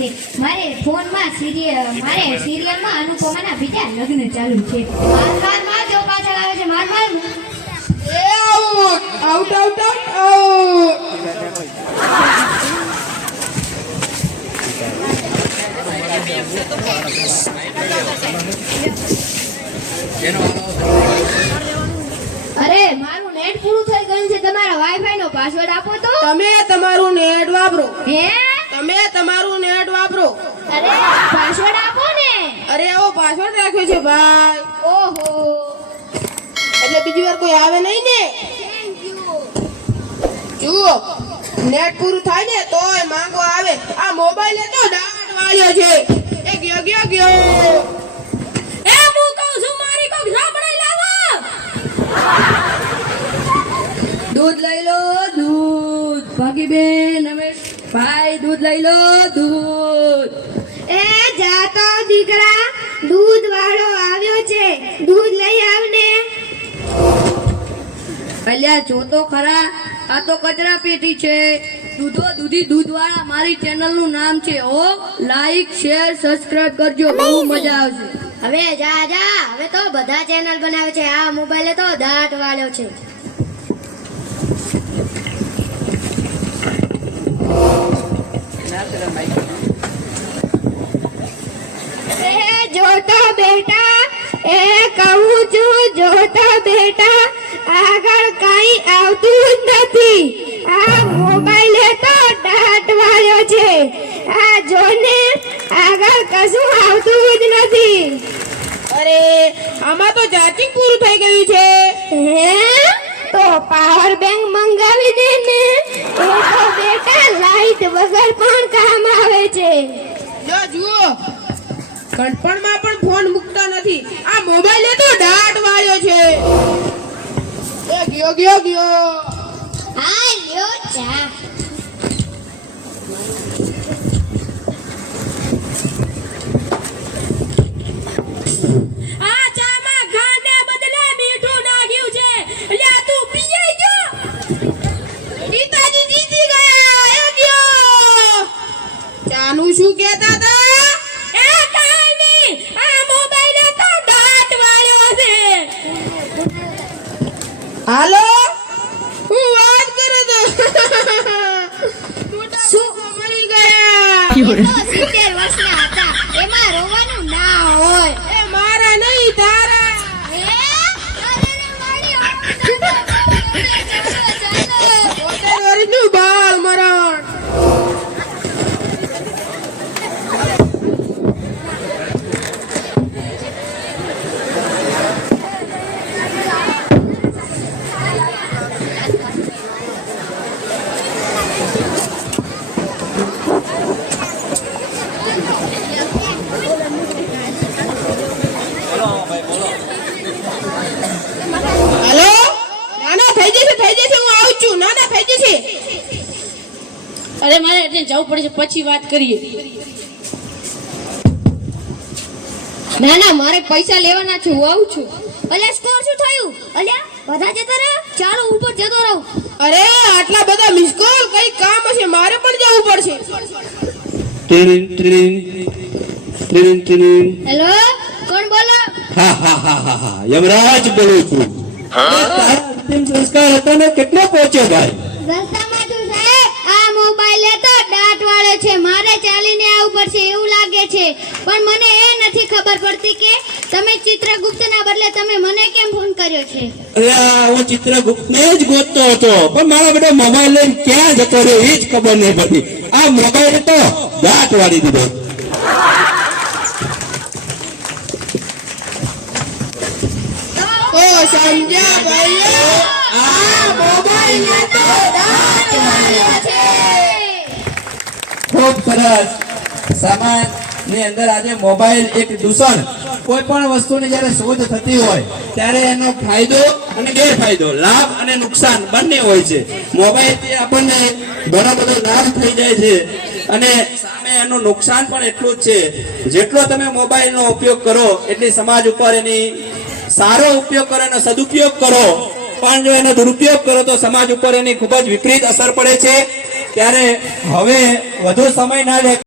છે. મારે સિરિયલમાં અનુપમાના બીજા લગ્ન ચાલુ છે. માર જો પાછળ આવે છે. માર આઉટ આઉટ આઉટ અરે મારું નેટ પૂરું થઈ ગયું છે. તમારા વાઈફાઈ નો પાસવર્ડ આપો તો. તમે તમારું નેટ વાપરો. હે તમે તમારું નેટ વાપરો. અરે પાસવર્ડ આપો ને. અરે આવો પાસવર્ડ રાખ્યો છે ભાઈ. ઓહો એટલે બીજી વાર કોઈ આવે નહીં ને. Thank you. જુઓ નેટ પૂરું થાય ને તોય માંગો આવે. આ મોબાઈલ તો દાટ વાળ્યો છે. એ ગયો એ હું કહું છું મારી કોક સાંભળી લાવો. દૂધ લઈ લો દૂધ. ભાગી બેન અમે ભાઈ દૂધ લઈ લો દૂધ. એ જાતો દીકરા, દૂધ વાળો આવ્યો છે. દૂધ લઈ આવને. અલ્યા જો તો ખરા, આ તો કચરા પેટી છે. દૂધો દૂધી દૂધવાળા મારી ચેનલ નું નામ છે. ઓ લાઈક શેર સબસ્ક્રાઇબ કરજો, બહુ મજા આવશે. હવે જા હવે તો બધા ચેનલ બનાવે છે. આ મોબાઈલે તો દાટ વાળ્યો છે. જોતો બેટા, એ કહું છું જોતો બેટા, આગળ કઈ આવતું જ નથી. આ મોબાઈલે તો દાટ વાળ્યો છે. આ જોને આગળ કશું આવતું જ નથી. અરે આમાં તો ચાર્જિંગ પૂરું થઈ ગયું છે. હે તો પાવર બેંક મંગાવી દે ને. એ તો બેટા લાઈટ વગર પણ કામ આવે છે. જુઓ કણપણમાં પણ ફોન મૂકતા નથી. આ મોબાઈલે તો દાટ વાળ્યો છે. એ ગયો હા લ્યો ચા. આ ચામાં ખાંડને બદલે મીઠું નાખ્યું છે. અલ્યા તું પીએ ગયો. પિતાજી જીતી ગયા. એ ગયો. ચાનું શું કહેતા હતા? એ કાઈ નહીં, આ મોબાઈલે તો દાટ વાળ્યો છે. હાલો હું વાત કરું તો શું મરી ગયા. એ તો 70 વર્ષના હતા. એમાં રોવાનું ના હોય. એ મારા નહીં તારા. હે અરે રે મારી ચાલો. 70 વર્ષનું બાળ મરણ. હેલો નાના થઈ જશે હું આવું છું. નાના થઈ જશે. અરે મારે એટલે જવું પડશે, પછી વાત કરીએ. ના ના મારે પૈસા લેવાના છે. હું આવું છું. અલ્યા સ્કોર શું થયું? અલ્યા બધા જતા રહ્યા. ચાલો ઉપર જતો રહું. અરે આટલા બધા મિસ કોલ કઈ કામ હશે. મારે પણ જવું પડશે. હેલો કોણ બોલો? યમરાજ બોલું છું. તારા અંતિમ સંસ્કાર હતો ને કેટલો પહોંચ્યો ભાઈ? રસ્તામાં છું સાહેબ. આ મોબાઈલે તો દાટ વાળે છે. મારે ચાલીને આવવું પડશે એવું લાગે છે. પણ મને એ નથી ખબર પડતી કે તમે ચિત્રગુપ્તના બદલે તમે મને કેમ ફોન કર્યો છે? અરે હું ચિત્રગુપ્તને જ ગોતતો હતો, પણ મારા બેટા મોબાઈલ લઈને ક્યાં જતો રહ્યો એ જ ખબર નહીં પડી. આ મોબાઈલ તો દાટ વાળી દીધો. તો સમજ્યા ભાઈઓ, આ મોબાઈલ તો દાટ વાળ્યો છે. ખૂબ સરસ. સમાજ ની અંદર આજે મોબાઈલ એક દૂષણ. કોઈ પણ વસ્તુની જ્યારે શોધ થતી હોય ત્યારે એનો ફાયદો અને ગેરફાયદો, લાભ અને નુકસાન બંને હોય છે. મોબાઈલથી આપણને ઘણો બધો લાભ થઈ જાય છે અને સામે એનું નુકસાન પણ એટલું જ છે. જેટલો તમે મોબાઈલનો ઉપયોગ કરો એટલી સમાજ ઉપર એની સારો ઉપયોગ કરો અને સદુપયોગ કરો, પણ જો એનો દુરુપયોગ કરો તો સમાજ ઉપર એની ખૂબ જ વિપરીત અસર પડે છે. ત્યારે હવે વધુ સમય ના લે